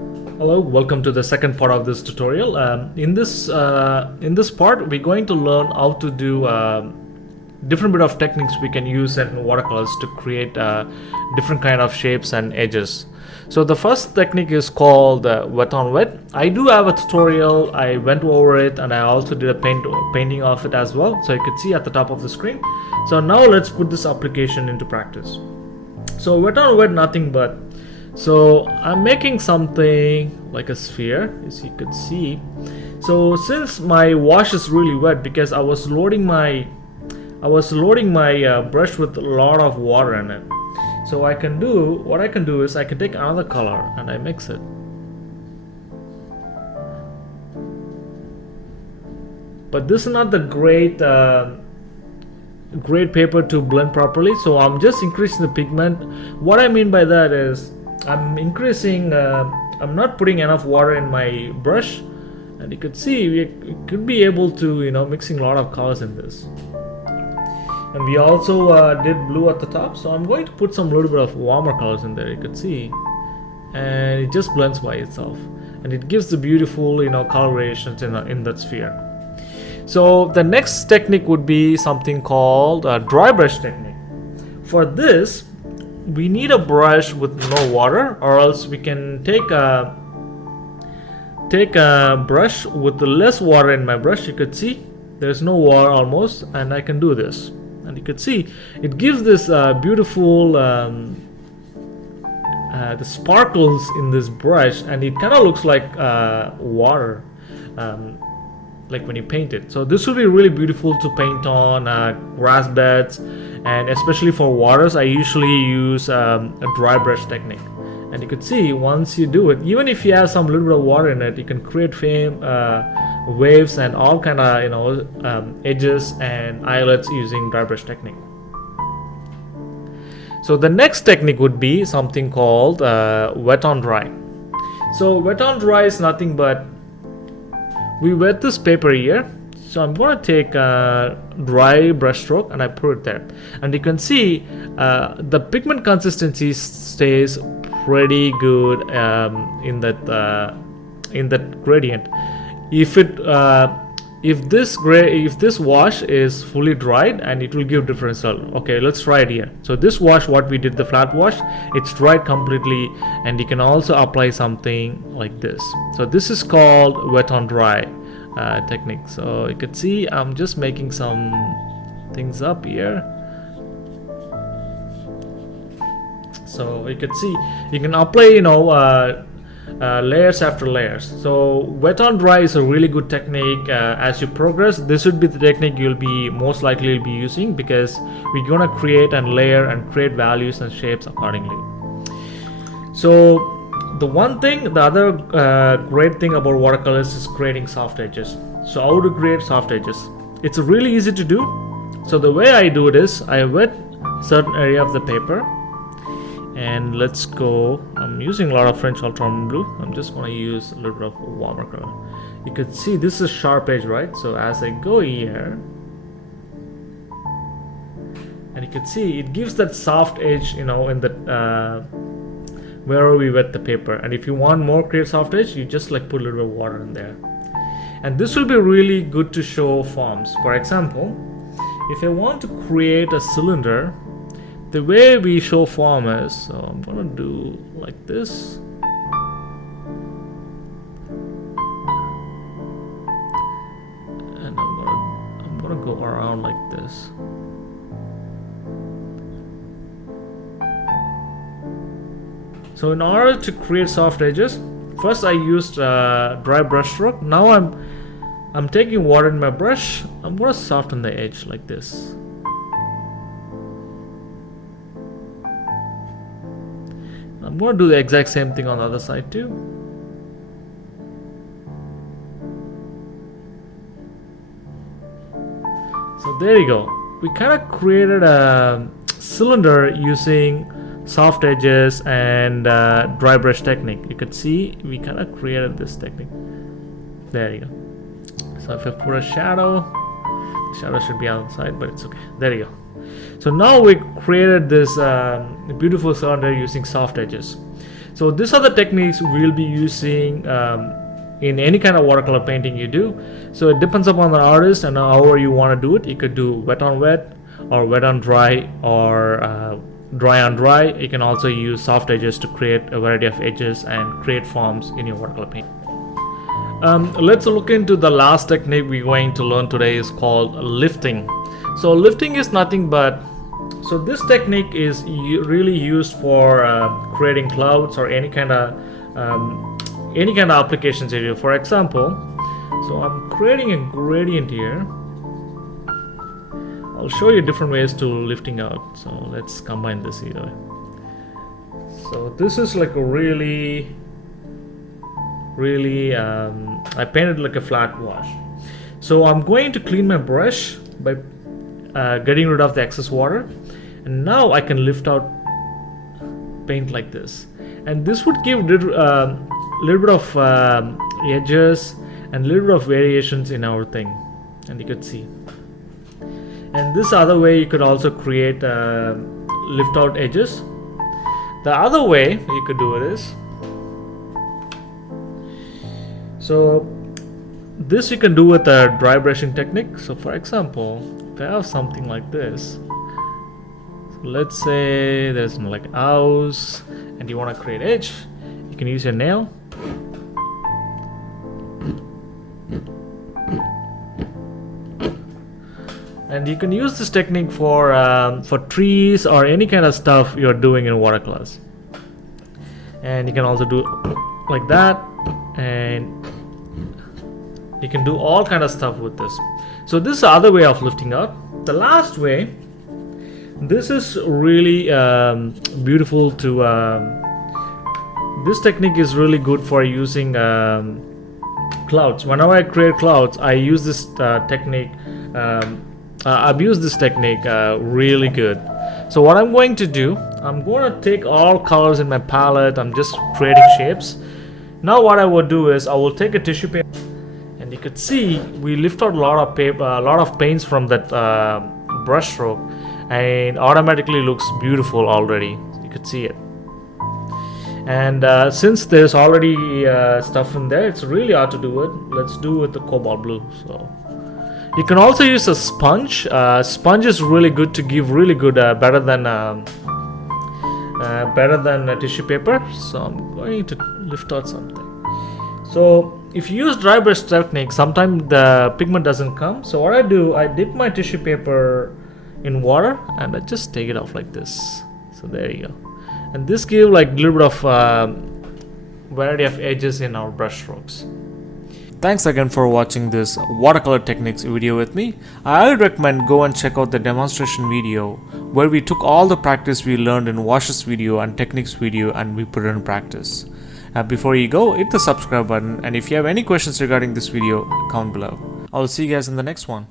Hello, welcome to the second part of this tutorial. In this part, we're going to learn how to do different bit of techniques we can use in watercolors to create different kind of shapes and edges. So the first technique is called wet on wet. I do have a tutorial. I went over it and I also did a painting of it as well. So you could see at the top of the screen. So now let's put this application into practice. So wet on wet, nothing but. So I'm making something like a sphere, as you could see. So since my wash is really wet because I was loading my brush with a lot of water in it. So what I can do is I can take another color and I mix it. But this is not the great paper to blend properly, so I'm just increasing the pigment. What I mean by that is I'm not putting enough water in my brush, and you could see we could be able to mixing a lot of colors in this. And we also did blue at the top, so I'm going to put some little bit of warmer colors in there. You could see, and it just blends by itself, and it gives the beautiful color variations in that sphere. So the next technique would be something called a dry brush technique. For this, we need a brush with no water, or else we can take a brush with less water in my brush. You could see there's no water almost, and I can do this, and you could see it gives this beautiful the sparkles in this brush, and it kind of looks like water, like when you paint it. So this will be really beautiful to paint on grass beds, and especially for waters I usually use a dry brush technique. And you could see once you do it, even if you have some little bit of water in it, you can create waves and all kind of edges and islets using dry brush technique. So the next technique would be something called wet on dry. So wet on dry is nothing but we wet this paper here. So I'm going to take a dry brush stroke and I put it there, and you can see the pigment consistency stays pretty good in that gradient. If this wash is fully dried, and it will give different result. Okay, let's try it here. So this wash, what we did, the flat wash, it's dried completely, and you can also apply something like this. So this is called wet on dry technique. So you can see I'm just making some things up here. So you can see you can apply layers after layers. So wet on dry is a really good technique. As you progress, this would be the technique you'll be most likely be using, because we're gonna create and layer and create values and shapes accordingly. So the other great thing about watercolors is creating soft edges. So how to create soft edges? It's really easy to do. So the way I do it is I wet certain area of the paper, and let's go. I'm using a lot of French Ultramarine blue. I'm just going to use a little bit of warmer color. You can see this is sharp edge, right? So as I go here, and you can see it gives that soft edge, in the wherever we wet the paper. And if you want more create soft edge, you just put a little bit of water in there, and this will be really good to show forms. For example, if I want to create a cylinder, the way we show form is, so I'm gonna do like this, and I'm gonna go around like this. So in order to create soft edges, first I used dry brush stroke. Now I'm taking water in my brush. I'm gonna soften the edge like this. I'm gonna do the exact same thing on the other side too. So there you go. We kind of created a cylinder using soft edges and dry brush technique. You could see we kind of created this technique. There you go. So if I put a shadow, the shadow should be outside, but it's okay. There you go. So now we created this beautiful cylinder using soft edges. So these are the techniques we'll be using in any kind of watercolor painting you do. So it depends upon the artist and however you want to do it. You could do wet on wet, or wet on dry, or dry on dry. You can also use soft edges to create a variety of edges and create forms in your watercolor paint. Let's look into the last technique we're going to learn today. Is called lifting. So lifting is nothing but, so this technique is really used for creating clouds or any kind of applications area. For example, so I'm creating a gradient here. I'll show you different ways to lifting out. So let's combine this either. So this is like a really I painted like a flat wash. So I'm going to clean my brush by getting rid of the excess water, and now I can lift out paint like this, and this would give little bit of edges and little bit of variations in our thing, and you could see. And this other way you could also create lift out edges. The other way you could do it is, so this you can do with a dry brushing technique. So for example, if I have something like this, so let's say there's like a house and you want to create edge, you can use your nail. And you can use this technique for trees or any kind of stuff you're doing in watercolors. And you can also do like that, and you can do all kind of stuff with this. So this is the other way of lifting out. The last way, this is really beautiful to this technique is really good for using clouds. Whenever I create clouds, I use this technique. I've used this technique really good. So what I'm going to do, I'm going to take all colors in my palette. I'm just creating shapes. Now what I will do is I will take a tissue paper, and you could see we lift out a lot of paper, a lot of paints from that brush stroke, and automatically looks beautiful already. You could see it. And since there's already stuff in there, it's really hard to do it. Let's do it with the Cobalt Blue. So you can also use a sponge. Sponge is really good to give really good, better than a tissue paper. So I'm going to lift out something. So if you use dry brush technique, sometimes the pigment doesn't come. So what I do, I dip my tissue paper in water and I just take it off like this. So there you go. And this gives like a little bit of variety of edges in our brush strokes. Thanks again for watching this watercolor techniques video with me. I highly recommend go and check out the demonstration video where we took all the practice we learned in washes video and techniques video and we put it in practice. Before you go, hit the subscribe button, and if you have any questions regarding this video, comment below. I'll see you guys in the next one.